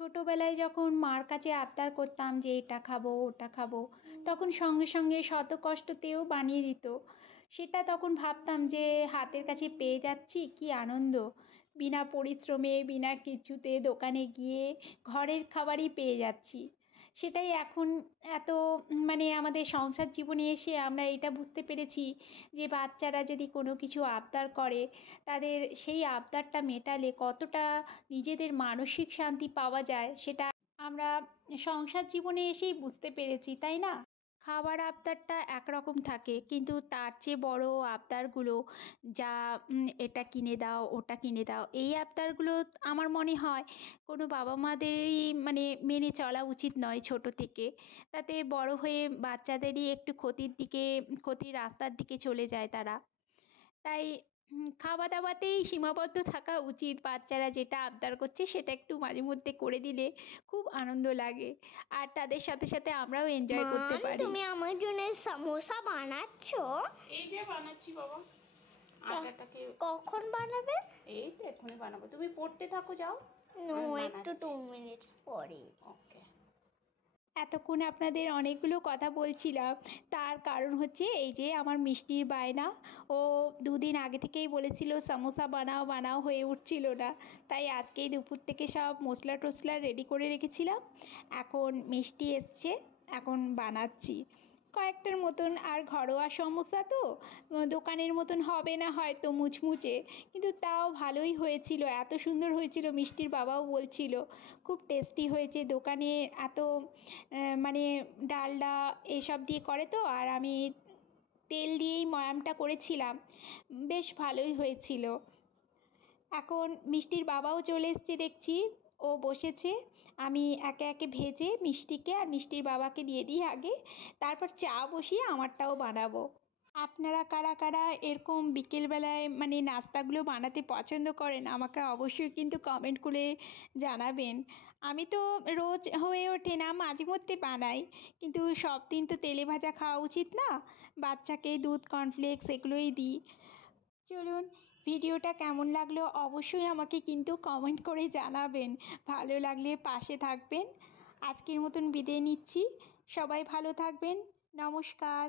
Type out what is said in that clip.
ছোটোবেলায় যখন মার কাছে আবদার করতাম যে এটা খাবো ওটা খাবো, তখন সঙ্গে সঙ্গে শত কষ্টতেও বানিয়ে দিত। সেটা তখন ভাবতাম যে হাতের কাছে পেয়ে যাচ্ছি, কি আনন্দ! বিনা পরিশ্রমে বিনা কিছুতে দোকানে গিয়ে ঘরের খাবারই পেয়ে যাচ্ছি। সেটাই এখন এত আমাদের সংসার জীবনে এসে আমরা এটা বুঝতে পেরেছি যে বাচ্চারা যদি কোনো কিছু আবদার করে, তাদের সেই আবদারটা মেটালে কতটা নিজেদের মানসিক শান্তি পাওয়া যায়, সেটা আমরা সংসার জীবনে এসেই বুঝতে পেরেছি, তাই না? খাবার আবদারটা একরকম থাকে, কিন্তু তার চেয়ে বড় আবদারগুলো, যা এটা কিনে দাও ওটা কিনে দাও, এই আবদারগুলো আমার মনে হয় কোনো বাবা মাদেরই মেনে চলা উচিত নয় ছোট থেকে। তাতে বড় হয়ে বাচ্চাদেরই একটু ক্ষতির রাস্তার দিকে চলে যায় তারা। তাই খাওয়া দাওয়াতেই সীমাবদ্ধ থাকা উচিত। বাচ্চারা যেটা আবদার করছে সেটা একটু মাঝে মধ্যে করে দিলে খুব আনন্দ লাগে, আর তাদের সাথে সাথে আমরাও এনজয় করতে মান, পারি। তুমি আমার জন্য সমোসা বানাচ্ছো? এই যে বানাচ্ছি বাবা, আটাটাকে। কখন বানাবে? এই তো এক্ষুনি বানাবো, তুমি পড়তে থাকো, যাও। একটু 2 মিনিট পরে। ওকে। এতক্ষণ আপনাদের অনেকগুলো কথা বলছিলাম, তার কারণ হচ্ছে এই যে আমার মিষ্টির বায়না। ও দুদিন আগে থেকেই বলেছিল সমোসা বানাও বানাও, হয়ে উঠছিল না। তাই আজকেই দুপুর থেকে সব মশলা টশলা রেডি করে রেখেছিলাম। এখন মিষ্টি এসছে, এখন বানাচ্ছি কয়েকটার মতন। আর ঘরোয়া সমোসা তো দোকানের মতন হবে না হয়তো মুচমুচে, কিন্তু তাও ভালোই হয়েছিল, এত সুন্দর হয়েছিল। মিষ্টির বাবাও বলছিল খুব টেস্টি হয়েছে। দোকানে এত মানে ডালডা এসব দিয়ে করে তো, আর আমি তেল দিয়েই ময়ামটা করেছিলাম, বেশ ভালোই হয়েছিল। এখন মিষ্টির বাবাও চলে এসছে দেখছি, ও বসেছে। আমি একে একে ভেজে মিষ্টিকে আর মিষ্টির বাবাকে দিয়ে দিই আগে, তারপর চা বসিয়ে আমারটাও বানাবো। আপনারা কারা কারা এরকম বিকেলবেলায় নাস্তাগুলো বানাতে পছন্দ করেন, আমাকে অবশ্যই কিন্তু কমেন্ট করে জানাবেন। আমি তো রোজ হয়ে ওঠে না, মাঝে মধ্যে বানাই, কিন্তু সব দিন তো তেলে ভাজা খাওয়া উচিত না। বাচ্চাকে দুধ কর্নফ্লেক্স এগুলোই দিই। চলুন, ভিডিওটা কেমন লাগলো অবশ্যই আমাকে কিন্তু কমেন্ট করে জানাবেন। ভালো লাগলে পাশে থাকবেন। আজকের মতন বিদায় নিচ্ছি, সবাই ভালো থাকবেন। নমস্কার।